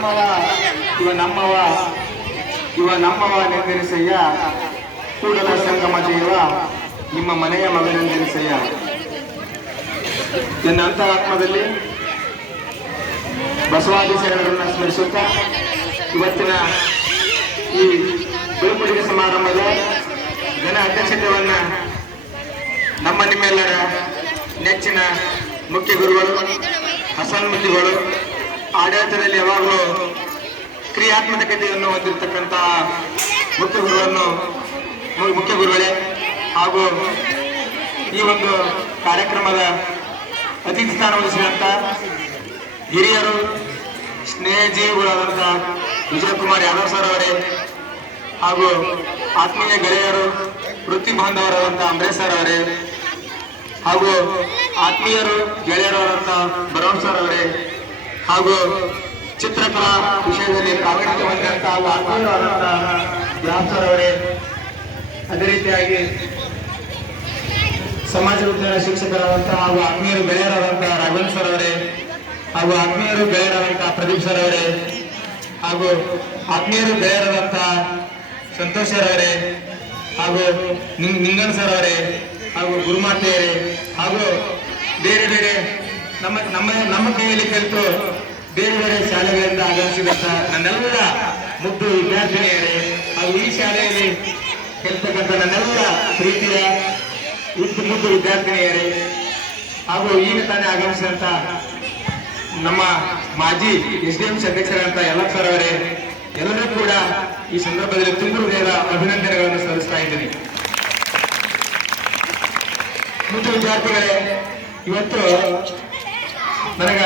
ನಮ್ಮವ ಇವ ನಮ್ಮವ ಇವ ನಮ್ಮವ ನೆಂದಿರಿಸಯ್ಯ ಕೂಡಲ ಸಂಗಮ ದೇವ ನಿಮ್ಮ ಮನೆಯ ಮಗನೆಂದಿರಿಸಯ್ಯ. ನನ್ನ ಅಂತರಾತ್ಮದಲ್ಲಿ ಬಸವಾದಿ ಶರಣರನ್ನು ಸ್ಮರಿಸುತ್ತಾ ಇವತ್ತಿನ ಈ ಬೀಳ್ಕೊಡುಗೆ ಸಮಾರಂಭದ ಜನ ಅಧ್ಯಕ್ಷತೆಯನ್ನ ನಮ್ಮ ನಿಮ್ಮೆಲ್ಲರ ನೆಚ್ಚಿನ ಮುಖ್ಯ ಗುರುಗಳು ಹಸನ್ಮುಖಿಗಳು ಆಡಳಿತದಲ್ಲಿ ಯಾವಾಗಲೂ ಕ್ರಿಯಾತ್ಮಕತೆಯನ್ನು ಹೊಂದಿರತಕ್ಕಂತಹ ಮುಖ್ಯ ಗುರುಗಳೇ ಹಾಗೂ ಈ ಒಂದು ಕಾರ್ಯಕ್ರಮದ ಅತಿಥಿ ಸ್ಥಾನ ವಹಿಸಿದಂಥ ಹಿರಿಯರು ಸ್ನೇಹಜೀವಿಗಳಾದಂಥ ವಿಜಯಕುಮಾರ್ ಯಾದವ್ ಸರ್ ಅವರೇ ಹಾಗೂ ಆತ್ಮೀಯ ಗೆಳೆಯರು ವೃತ್ತಿ ಬಾಂಧವರಾದಂಥ ಅಂಬರೀಶ್ ಸರ್ ಅವರೇ ಹಾಗೂ ಆತ್ಮೀಯರು ಗೆಳೆಯರಾದಂಥ ಬರವಣ್ ಸರ್ ಅವರೇ ಹಾಗೂ ಚಿತ್ರಕಲಾ ವಿಷಯದಲ್ಲಿ ಪ್ರಾವೀಣ್ಯತೆ ಹೊಂದಿದಂಥ ಹಾಗೂ ಆತ್ಮೀಯರಾದಂಥ ರಾಮ್ ಸರ್ ಅವರೇ, ಅದೇ ರೀತಿಯಾಗಿ ಸಮಾಜ ವಿಜ್ಞಾನ ಶಿಕ್ಷಕರಾದಂತಹ ಹಾಗೂ ಆತ್ಮೀಯರು ಗೆಳೆಯರಾದಂತಹ ರಾಘವೇಂದ್ರ ಸರ್ ಅವರೇ ಹಾಗೂ ಆತ್ಮೀಯರು ಗೆಳೆಯರಾದಂತಹ ಪ್ರದೀಪ್ ಸರ್ ಅವರೇ ಹಾಗೂ ಆತ್ಮೀಯರು ಗೆಳೆಯರಾದಂತಹ ಸಂತೋಷ್ ಸರ್ ಅವರೇ ಹಾಗೂ ನಿಂಗನ್ ಸರ್ ಅವರೇ ಹಾಗೂ ಗುರುಮಾತೆಯರೇ ಹಾಗೂ ಬೇರೆ ಬೇರೆ ನಮ್ಮ ನಮ್ಮ ನಮ್ಮ ಕೈಯಲ್ಲಿ ಕಲಿತು ಬೇರೆ ಬೇರೆ ಶಾಲೆಗಳಿಂದ ಆಗಮಿಸಿದಂತ ನನ್ನೆಲ್ಲ ಮುದ್ದು ವಿದ್ಯಾರ್ಥಿನಿಯರೇ ಹಾಗೂ ಈ ಶಾಲೆಯಲ್ಲಿ ಕಲಿತಕ್ಕಂಥ ನನ್ನೆಲ್ಲ ಪ್ರೀತಿಯ ಮುದ್ದು ವಿದ್ಯಾರ್ಥಿನಿಯರೇ ಹಾಗೂ ಈಗ ತಾನೇ ಆಗಮಿಸಿದಂತ ನಮ್ಮ ಮಾಜಿ SDMC ಅಧ್ಯಕ್ಷರಾದಂಥ ಯಲ್ಲಪ್ಪ ಸರ್ ಅವರೇ, ಎಲ್ಲರೂ ಕೂಡ ಈ ಸಂದರ್ಭದಲ್ಲಿ ತುಂಬ ಹೃದಯದ ಅಭಿನಂದನೆಗಳನ್ನು ಸಲ್ಲಿಸ್ತಾ ಇದ್ದೀನಿ. ಮುದ್ದು ವಿದ್ಯಾರ್ಥಿಗಳೇ, ಇವತ್ತು ನನಗ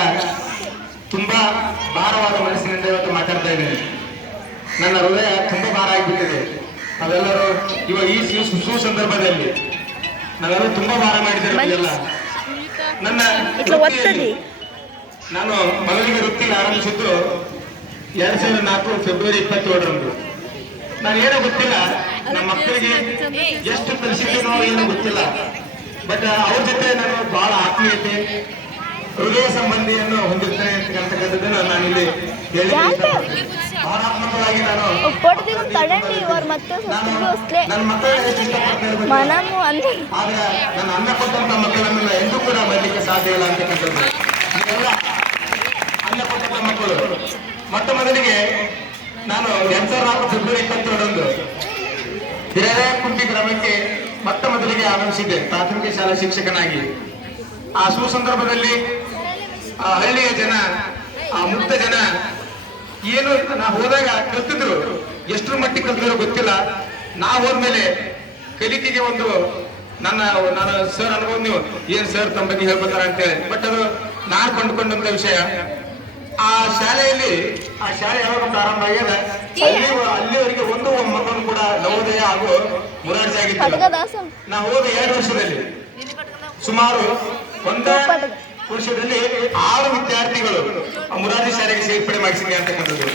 ತುಂಬಾ ಭಾರವಾದ ಮನಸ್ಸಿನಿಂದ ಇವತ್ತು ಮಾತಾಡ್ತಾ ಇದ್ದೇನೆ. ನನ್ನ ಹೃದಯ ತುಂಬಾ ಭಾರ ಆಗಿಬಿಟ್ಟಿದೆ. ನಾವೆಲ್ಲರೂ ಇವಾಗ ಈ ಸುಸಂದರ್ಭದಲ್ಲಿ ನಾವೆಲ್ಲರೂ ತುಂಬಾ ಭಾರ ಮಾಡಿದ್ದೇವೆ. ನನ್ನ ನಾನು ಮೊದಲಿಗೆ ವೃತ್ತಿಗೆ ಆರಂಭಿಸಿದ್ದು 2004 ಫೆಬ್ರವರಿ 27ರಂದು. ನಾನು ಏನೋ ಗೊತ್ತಿಲ್ಲ, ನಮ್ಮ ಮಕ್ಕಳಿಗೆ ಎಷ್ಟು ಕಲಿಸಿದ್ದೀನೋ ಏನೋ ಗೊತ್ತಿಲ್ಲ, ಬಟ್ ಅವ್ರ ಜೊತೆ ನಾನು ಬಹಳ ಆತ್ಮೀಯತೆ ಹೃದಯ ಸಂಬಂಧಿಯನ್ನು ಹೊಂದಿರ್ತೇನೆ ಅಂತಕ್ಕಂಥದ್ದನ್ನು ನಾನು ಇಲ್ಲಿ ಹೇಳಿ ಭಾವನಾತ್ಮಕವಾಗಿ ನಾನು ನನ್ನ ಮಕ್ಕಳನ್ನ ಎಷ್ಟು ಇಷ್ಟಪಡ್ತೇನೆ, ಆದ್ರೆ ನನ್ನ ಅನ್ನ ಕೊಟ್ಟಂತ ಮಕ್ಕಳನ್ನ ಎಂದೂ ಕೂಡ ಬರಲಿಕ್ಕೆ ಸಾಧ್ಯ ಇಲ್ಲ ಅಂತಕ್ಕಂಥದ್ದು. ನೀವೆಲ್ಲ ಅನ್ನ ಕೊಟ್ಟಂತ ಮಕ್ಕಳು. ಮೊಟ್ಟ ಮೊದಲಿಗೆ ನಾನು 2004 ಫೆಬ್ರವರಿ 27ರಂದು ಹಿರೇಕುಂಟಿ ಗ್ರಾಮಕ್ಕೆ ಮೊಟ್ಟ ಮೊದಲಿಗೆ ಆಗಮಿಸಿದ್ದೆ ಪ್ರಾಥಮಿಕ ಶಾಲಾ ಶಿಕ್ಷಕನಾಗಿ. ಆ ಸುಸಂದರ್ಭದಲ್ಲಿ ಆ ಹಳ್ಳಿಯ ಜನ, ಆ ಮುಕ್ತ ಜನ ಏನು ನಾ ಹೋದಾಗ ಕಲ್ತಿದ್ರು, ಎಷ್ಟರ ಮಟ್ಟಿಗೆ ಕಲ್ತಿದ್ರು ಗೊತ್ತಿಲ್ಲ. ನಾ ಹೋದ್ಮೇಲೆ ಕಲಿಕೆಗೆ ಒಂದು ನಾನು ಸರ್ ಅನ್ಬೋದು, ನೀವು ಏನ್ ಸರ್ ತಮ್ಮ ಬಗ್ಗೆ ಹೇಳ್ಕೊತಾರ ಅಂತೇಳಿ, ಬಟ್ ಅದು ನಾನು ಕೊಂಡುಕೊಂಡಂತ ವಿಷಯ. ಆ ಶಾಲೆಯಲ್ಲಿ ಆ ಶಾಲೆ ಯಾವಾಗ ಪ್ರಾರಂಭ ಆಗ್ಯದ ಅಲ್ಲಿವರೆಗೆ ಒಂದು ಮಕ್ಕಳು ಕೂಡ ನವೋದಯ ಹಾಗೂ ಮುರಾರ್ಜಿ ಆಗಿತ್ತು. ನಾ ಹೋದ 2 ವರ್ಷದಲ್ಲಿ ಸುಮಾರು 1 ವರ್ಷದಲ್ಲಿ 6 ವಿದ್ಯಾರ್ಥಿಗಳು ಮುರಾರ್ಜಿ ಶಾಲೆಗೆ ಸೇರ್ಪಡೆ ಮಾಡಿಸಿದೆ ಅಂತಕ್ಕಂಥದ್ದು.